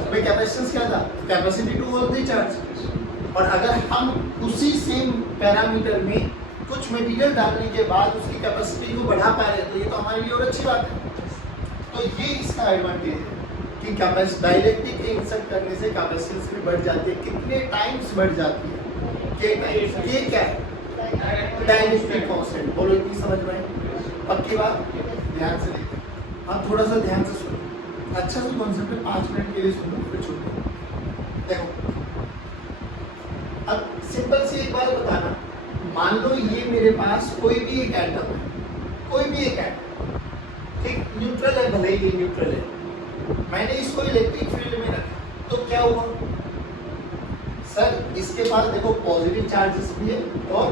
भाई कैपेसिटेंस क्या था, capacity to hold the charge. और अगर हम उसी सेम पैरामीटर में कुछ मटेरियल डालने के बाद उसकी कैपेसिटी को बढ़ा पा रहे हैं, तो ये तो हमारे लिए और अच्छी बात है। तो ये इसका एडवांटेज है कि डाइलेक्ट्रिक के इंसर्ट करने से कैपेसिटेंस भी बढ़ जाती है। कितने टाइम्स बढ़ जाती है, के टाइम्स। ये क्या है, डाइलेक्ट्रिक कांस्टेंट। बोलो इतनी समझ में आई? पक्की बात, ध्यान से देखो। आप थोड़ा सा ध्यान से सुनो, अच्छा सा कॉन्सेप्ट है, 5 मिनट के लिए सुनो फिर छोड़ो। देखो अब सिंपल सी एक बात बताना, मान लो ये मेरे पास कोई भी एक एटम है, कोई भी एक एटम, ठीक, न्यूट्रल है, भले ही न्यूट्रल है, मैंने इसको इलेक्ट्रिक फील्ड में रखा, तो क्या हुआ सर, इसके पास देखो पॉजिटिव चार्जेस भी है और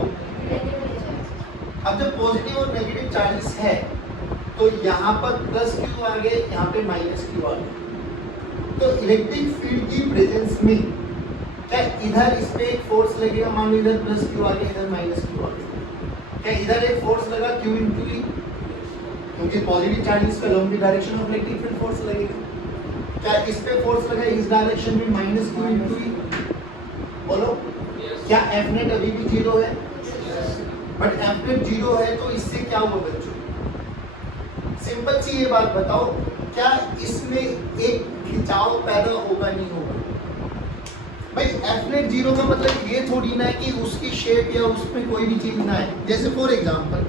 अब जब पॉजिटिव और नेगेटिव चार्जेस है तो यहाँ पर प्लस क्यू आ गए, यहाँ पे माइनस क्यू आ गए। तो इलेक्ट्रिक फील्ड की प्रेजेंस में क्या इधर इस पे एक फोर्स लगेगा, मान लो इधर प्लस क्यू आ गया, इधर माइनस क्यू आ गया, क्या इधर एक फोर्स लगा क्यू इंटू ई, क्योंकि पॉजिटिव चार्जेस पे long direction of electric field force लगेगा। क्या इस पे फोर्स लगा इस डायरेक्शन में माइनस क्यू इंटू ई, बोलो क्या एफ नेट अभी भी 0 है, बट एफ नेट 0 है तो इससे क्या हुआ बच्चों, सिंपल सी ये बात बताओ, क्या इसमें एक खिंचाव पैदा होगा नहीं होगा। भाई एफ नेट 0 का मतलब ये थोड़ी ना है कि उसकी शेप या उसमें कोई भी चीज ना है। जैसे फॉर एग्जांपल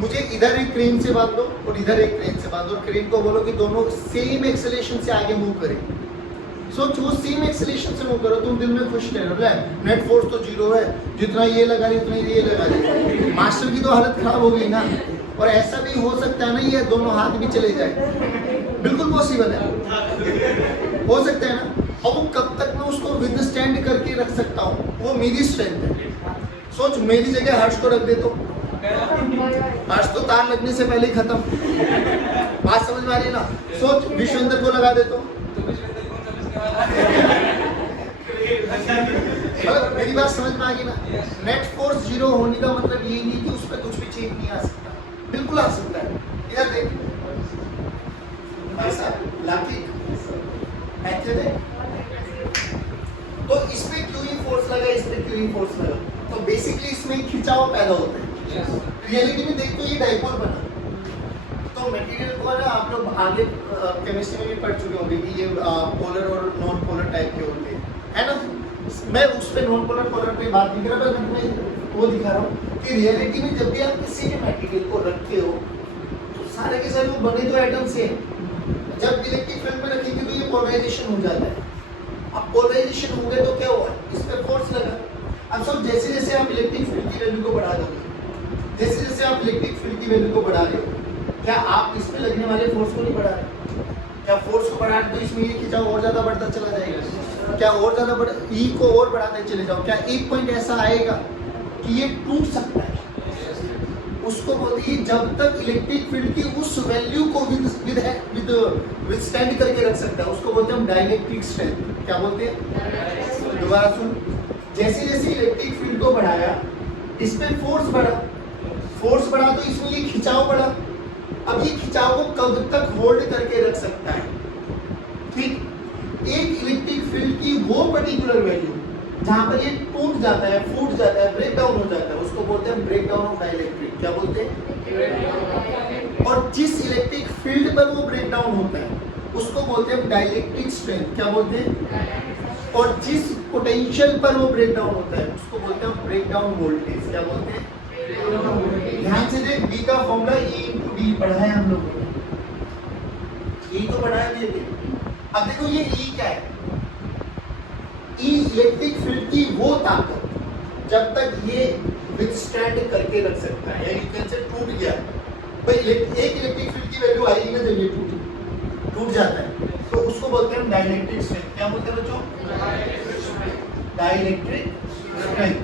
मुझे इधर एक क्रेन से बांध दो और इधर एक क्रेन से बांध दो, क्रेन को बोलो कि दोनों सेम एक्सेलरेशन से आगे मूव करें, सोचो वो सेम एक्सेलरेशन से मूव करो, तुम दिल में खुश रह रहे हो, नेट फोर्स तो 0 है, जितना ये लगा रही उतना ये लगा रही, मास्टर की तो हालत खराब हो गई ना। और ऐसा भी हो सकता है ना ये दोनों हाथ भी चले जाए, बिल्कुल पॉसिबल है, हो सकता है ना। और वो कब तक मैं उसको विदस्टैंड करके रख सकता हूँ, वो मेरी स्ट्रेंथ है। सोच मेरी जगह हर्ष को रख दे तो हर्ष तो तार लगने से पहले ही खत्म, बात समझ में आ रही है ना। सोच विश्वेंद्र को लगा दे तो मेरी बात समझ में आ गई ना। नेट फोर्स 0 होने का मतलब ये नहीं कि उस पर कुछ भी चेंज नहीं आ सकता, बिल्कुल आ सकता है। इधर देख ऐसा लाकी ऐसे देख तो इसमें क्यों ही फोर्स लगा, इसमें क्यों ही फोर्स लगा, तो बेसिकली इसमें खिंचाव पैदा होता है। रियलिटी में देखो ये डाइपोल बना, तो मटेरियल को ना आप लोग आगे केमिस्ट्री में भी पढ़ चुके होंगे कि ये पोलर और नॉन पोलर टाइप के होते हैं, है ना। मैं उस पे नॉन पोलर पोलर पे बात नहीं कर रहा, बस मैं वो दिखा रहा हूँ कि रियलिटी में जब भी आप किसी भी मटेरियल को रखते हो तो सारे के सारे वो बने तो एटम से हैं। जब इलेक्ट्रिक फील्ड में रखेंगे तो ये पोलराइजेशन हो जाता है। अब पोलराइजेशन हो गया तो क्या हुआ, इस पे फोर्स लगा। अब सब जैसे जैसे आप इलेक्ट्रिक फील्ड की वैल्यू को बढ़ा दोगे, जैसे जैसे आप इलेक्ट्रिक फील्ड की वैल्यू को बढ़ा रहे हो, क्या आप इस पे लगने वाले फोर्स को नहीं बढ़ा रहे? क्या फोर्स को बढ़ा रहे तो इसमें ये खिंचाव और ज्यादा बढ़ता चला जाएगा? क्या और ज्यादा बढ़ ई को और बढ़ाते चले जाओ, क्या एक पॉइंट ऐसा आएगा कि ये टूट सकता है? उसको बोलते हैं जब तक इलेक्ट्रिक फील्ड की उस वैल्यू को विद स्टैंड करके रख सकता है उसको बोलते हैं हम डाइलेक्ट्रिक स्ट्रेंथ। क्या बोलते हैं? दोबारा सुन, जैसे जैसे इलेक्ट्रिक फील्ड को बढ़ाया इस पे फोर्स बढ़ा तो इसमें ये खिंचाव बढ़ा। अब ये खिंचाव को कब तक होल्ड करके रख सकता है? ठीक, एक इलेक्ट्रिक फील्ड की वो पर्टिकुलर वैल्यू जहां पर ये टूट जाता है, फूट जाता है, ब्रेक डाउन हो जाता है, उसको बोलते हैं ब्रेक डाउन ऑफ डाइलेक्ट्रिक। क्या बोलते हैं? और जिस इलेक्ट्रिक फील्ड पर वो ब्रेक डाउन होता है उसको बोलते हैं डाइलेक्ट्रिक स्ट्रेंथ। क्या बोलते हैं? और जिस पोटेंशियल पर वो ब्रेक डाउन होता है उसको बोलते हैं ब्रेक डाउन वोल्टेज। क्या बोलते हैं? ध्यान से देख, बी का फॉर्मूला E × D पढ़ा है हम लोगों ने, E तो पढ़ा है। अब देखो ये E क्या है? E इलेक्ट्रिक फील्ड की वो ताकत जब तक ये विथस्टैंड करके रख सकता है, यानी कैसे टूट गया भाई एक इलेक्ट्रिक फील्ड की वैल्यू आएगी ना, जब ये टूट जाता है तो उसको बोलते हैं डाइलेक्ट्रिक स्ट्रेंथ। क्या बोलते हैं बच्चों? Dielectric strength.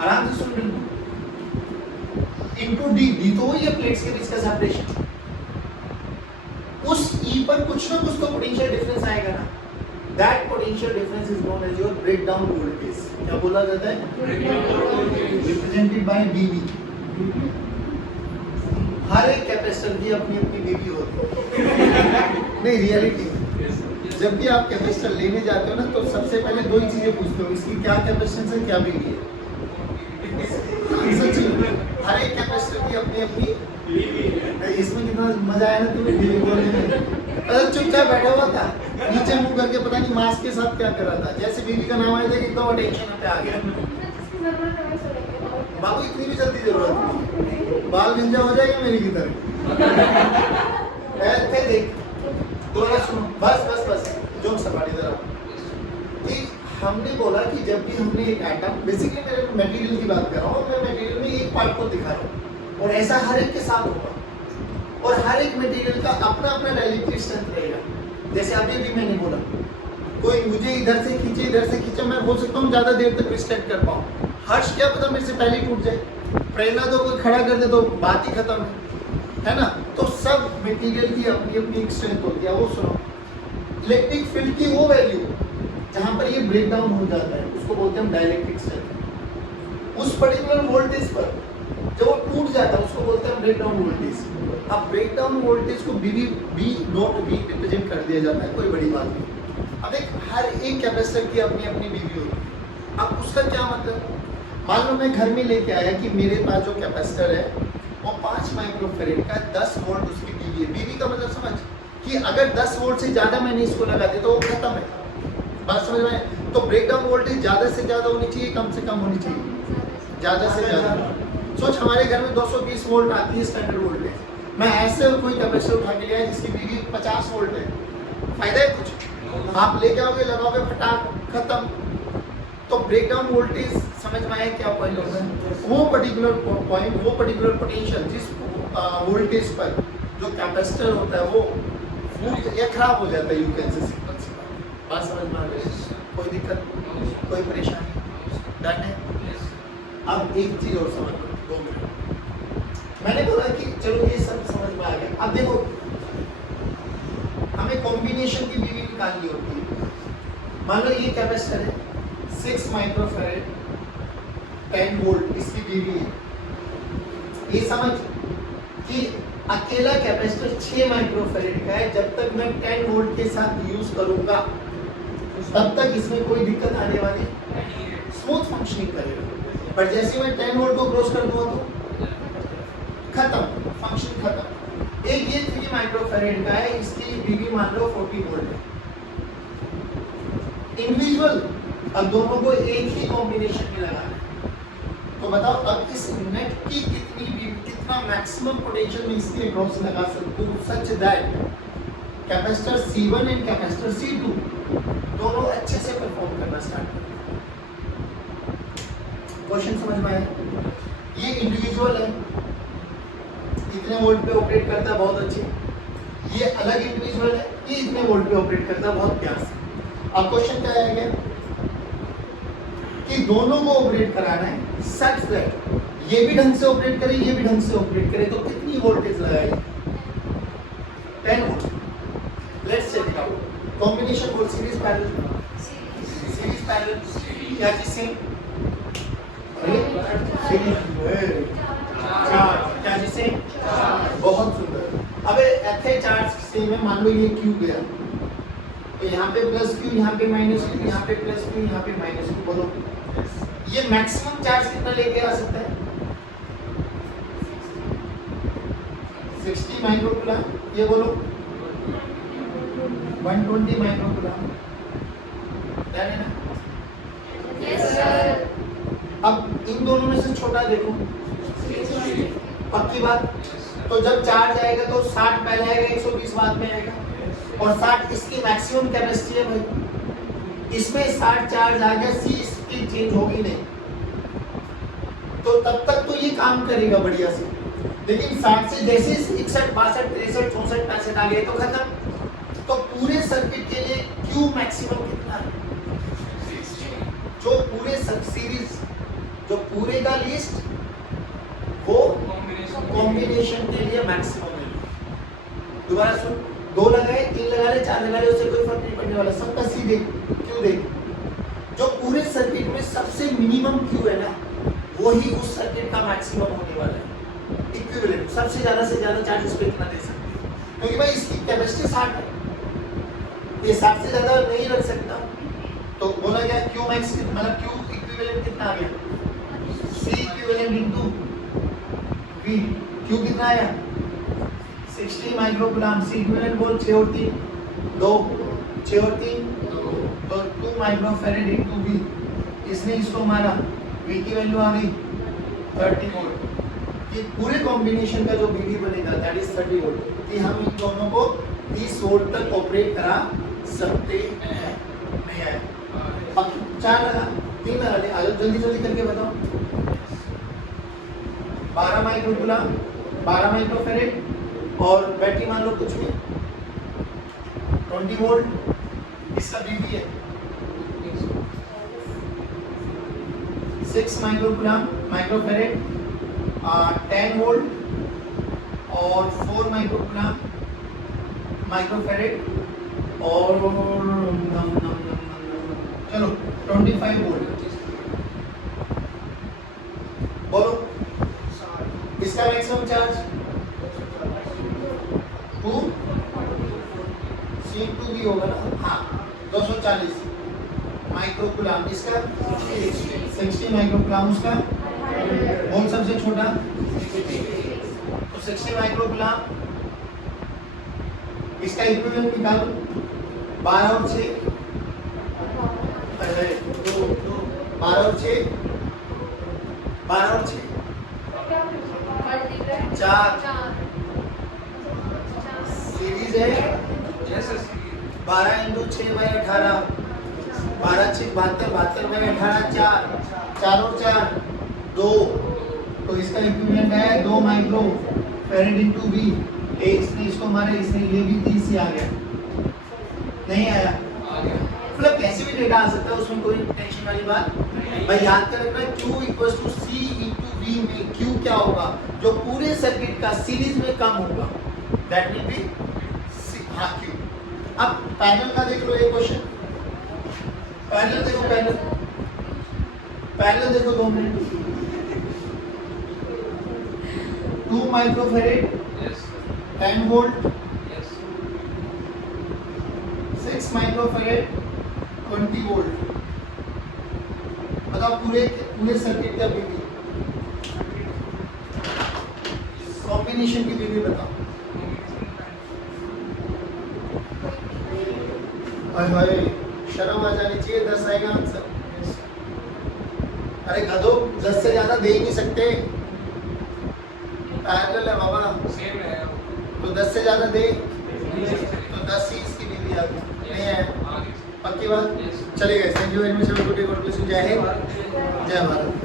आराम से सुन, इनटू डी, डी तो वही है प्लेट्स के बीच का सेपरेशन। उस E पर कुछ ना कुछ तो पोटेंशियल डिफरेंस आएगा ना, that potential difference is known as your breakdown voltage. क्या बोला जाता है? Represented by dV। हर एक कैपेसिटर की अपनी अपनी dV होती है। नहीं, रियलिटी जब भी आप कैपेसिटर लेने जाते हो ना तो सबसे पहले दो ही चीजें पूछते हो, इसकी क्या कैपेसिटेंस है, क्या dV है। सच्ची, हर एक कैपेसिटर की अपनी अपनी इसमें कितना मजा आया ना तुम्हें dV बोलने में। अरे चुपचाप बैठा हुआ था, नीचे मुंह करके पता नहीं मास्क के साथ क्या कर रहा था। जैसे बीवी का नाम आया था एकदम अटेंशन पे आ गया। बाबू इतनी भी जल्दी जरूरत नहीं, बाल गंजा हो जाएगा मेरी की तरह। ऐसे देख, दोबारा सुनो, बस जो सपाटी जरा। हमने बोला कि जब भी हमने एक आइटम, बेसिकली मेरे मटेरियल की बात कर रहा हूँ, मैं मटेरियल में एक पार्ट को दिखा रहा हूँ और ऐसा हर एक के साथ होगा और हर एक मटेरियल का अपना अपना डाइलेक्ट्रिक स्ट्रेंथ रहेगा। जैसे अभी भी मैंने बोला, कोई मुझे इधर से खींचे, मैं हो सकता हूँ ज्यादा देर तक रिस्ट्रेक्ट कर पाऊँ। हर्ष क्या पता मेरे से पहले टूट जाए, प्रेरणा तो कोई खड़ा कर दे तो बात ही खत्म है ना। तो सब मटेरियल की अपनी अपनी एक स्ट्रेंथ होती है। वो सुनो, इलेक्ट्रिक फील्ड की वो वैल्यू जहां पर ये ब्रेक डाउन हो जाता है उसको बोलते हैं डाइलेक्ट्रिक स्ट्रेंथ। उस पर्टिकुलर वोल्टेज पर जब वो टूट जाता है उसको बोलते हैं ब्रेक डाउन वोल्टेज। अब ब्रेक डाउन वोल्टेज को बी नॉट बी रिप्रेजेंट कर दिया जाता है, कोई बड़ी बात नहीं। अब एक हर एक कैपेसिटर की अपनी अपनी बीवी होती है। अब उसका क्या मतलब, मान लो मैं घर में लेके आया कि मेरे पास जो कैपेसिटर है वो 5 माइक्रोफैरेड का 10 वोल्ट उसकी बीवी है। बीवी का मतलब समझ कि अगर 10 वोल्ट से ज्यादा मैंने इसको लगा दिया तो वो खत्म है, बात समझ में। तो ब्रेकडाउन वोल्टेज ज्यादा से ज्यादा होनी चाहिए, कम से कम होनी चाहिए, ज्यादा से ज्यादा। सोच हमारे घर में 220 वोल्ट आती है स्टैंडर्ड वोल्टेज, मैं ऐसे कोई कैपेसिटर उठा के लिया जिसकी बीवी 50 वोल्ट है, फायदा है कुछ? आप लेके आओगे, लगाओगे, फटाक खत्म। तो ब्रेकडाउन वोल्टेज समझ में आया क्या पॉइंट होता है? वो पर्टिकुलर पॉइंट, वो पर्टिकुलर पोटेंशियल जिस वोल्टेज पर जो कैपेसिटर होता है वो फूट या खराब हो जाता है। यू कैन से सिंपल सी बात समझ में आ गई? कोई दिक्कत, कोई परेशानी? डन है? अब एक चीज और समझ लो, 2 मिनट। मैंने बोला कि चलो ये सब समझ में आ गया। अब देखो, हमें कॉम्बिनेशन की बीवी निकालनी होती है। मान लो ये कैपेसिटर है 6 माइक्रोफैरेड 10 वोल्ट, इसकी बीवी है। ये समझ कि अकेला कैपेसिटर 6 माइक्रोफैरेड का है, जब तक मैं 10 वोल्ट के साथ यूज करूंगा तब तक इसमें कोई दिक्कत आने वाली, स्मूथ फंक्शनिंग करेगा। पर जैसे मैं 10 वोल्ट को क्रॉस कर दूंगा तो खत्म, फंक्शन खत्म। एक ये 3 माइक्रोफैरेड का है, इसकी बीबी मान लो 40 वोल्ट है। इंडिविजुअल अब दोनों को एक ही कॉम्बिनेशन में लगाना है, तो बताओ अब इस नेट की कितना मैक्सिमम पोटेंशियल में इसके अक्रॉस लगा सकते हो, such that capacitor C1 and capacitor C2 दोनों अच्छे से परफॉर्म करना स्टार्ट कर। क्वेश्चन समझ में आया? ये इंडिविजुअल है, इतने वोल्ट पे ऑपरेट करता है बहुत अच्छे। ये अलग इंडिविजुअल है, ये इतने वोल्ट पे ऑपरेट करता है बहुत प्यार से। अब क्वेश्चन क्या है गया कि दोनों को ऑपरेट कराना है सच दैट ये भी ढंग से ऑपरेट करे, ये भी ढंग से ऑपरेट करे, तो कितनी वोल्टेज लगाएगी? 10 volt. Let's check it out. Combination बोल, सीरीज पैरेलल, सीरीज पैरेलल क्या चीज सेम? सीरीज चार्ज क्या चीज सेम? बहुत सुंदर। अबे ऐसे चार्ज सेम है, मान लो ये क्यू गया तो यहाँ पे प्लस क्यू, यहाँ पे माइनस क्यू, यहाँ पे प्लस क्यू, यहाँ पे माइनस क्यू। बोलो ये मैक्सिमम चार्ज कितना लेके आ सकता है? 60 माइक्रोकूलम। ये बोलो 120 माइक्रोकूलम। डन है ना? Yes sir. अब इन दोनों में से छोटा देखो, पक्की बात। तो जब चार्ज आएगा तो 60 पहले आएगा, 120 बाद में आएगा, और 60 इसकी मैक्सिमम कैपेसिटी है भाई। इसमें 60 चार्ज आ गया, सी स्पीड चेंज होगी नहीं, तो तब तक तो ये काम करेगा बढ़िया से। लेकिन 60 से जैसे 61, 62, 63, 64, 65 आ गए तो खत्म। तो पूरे सर्किट के लिए क्यू मैक्सिमम कितना है? जो पूरे सीरीज, जो पूरे का लिस्ट वो कॉम्बिनेशन के लिए मैक्सिमम है। दोबारा सुन, 2 लगाए, 3 लगा ले, 4 लगा ले, उससे कोई फर्क नहीं पड़ने वाला, सबका सी दे, क्यू दे। जो पूरे सर्किट में सबसे मिनिमम क्यू है ना, वही उस सर्किट का मैक्सिमम होने वाला है। इक्विवेलेंट, सबसे ज्यादा से ज्यादा चार्ज इस पे इतना दे सकते हैं, क्योंकि भाई इसकी कैपेसिटी 60 है, ये 60 से ज्यादा नहीं रख सकता। तो बोला गया क्यू मैक्स मतलब क्यू इक्विवेलेंट कितना आ गया? C equivalent into V. Q कितना आया? 60 माइक्रोकूलम। सी इक्विवेलेंट बोल 6 और 3 2, 6 और 3 तो 2 माइक्रोफैरेड इनटू वी। इसने इसको मारा, वी की वैल्यू आ गई 30 वोल्ट। ये पूरे कॉम्बिनेशन का जो वीडी बनेगा दैट इज 30 वोल्ट, कि हम इन दोनों को 30 वोल्ट तक ऑपरेट करा सकते हैं। नहीं आया? अब 4 लगा, 3 लगा ले, आज जल्दी जल्दी करके बताओ। 12 माइक्रोकूलम, 12 माइक्रोफैरेड, और बैटरी मान लो कुछ भी 20 वोल्ट, इसका बीबी है 6 माइक्रोफैरेड, 10 वोल्ट और 4 माइक्रोफैरेड और चलो 25 वोल्ट। बोलो इसका मैक्सिमम चार्ज 2 C2 भी होगा ना? हाँ 240 माइक्रोकूलम। इसका 60 माइक्रोकूलम, उसका कौन सबसे छोटा? तो 60 माइक्रोकूलम, इसका इक्विवेलेंट निकालो 12 और 6, 12 और 6, 12 और 6 4 सीरीज है। 12 इंटू 6 बाई 18, 12 6 72, 72 बाई 18, 4 और 4 2, तो इसका इक्विवेलेंट है 2 माइक्रोफैरेड इनटू वी। इसने इसको मारा, इसने ये भी 30 ही आ गया। नहीं आया? मतलब कैसे भी डेटा आ सकता है, उसमें कोई टेंशन वाली बात भाई। याद कर रखना Q equals to C into V में Q क्या होगा? जो पूरे सर्किट का सीरीज में कम होगा दैट विल बी Q। अब पैनल का देख लो, एक क्वेश्चन पैनल देखो, पैनल देखो 2 minute. 2 microfarad, 10 volt, 6 microfarad, 20 volt. बताओ पूरे सर्किट का बीवी, कॉम्बिनेशन की बीवी बताओ। हाय हाय, शर्म आ जानी चाहिए। 10 आएगा आंसर। अरे गधो, 10 से ज्यादा दे ही नहीं सकते, पैरेलल है बाबा। सेम है तो 10 से ज्यादा दे नहीं सकते। तो 10 ही इसकी बीवी आ गई, नहीं है? आगे पक्की बात। Yes. चलेगा। Thank you very much. जय हिंद, जय भारत।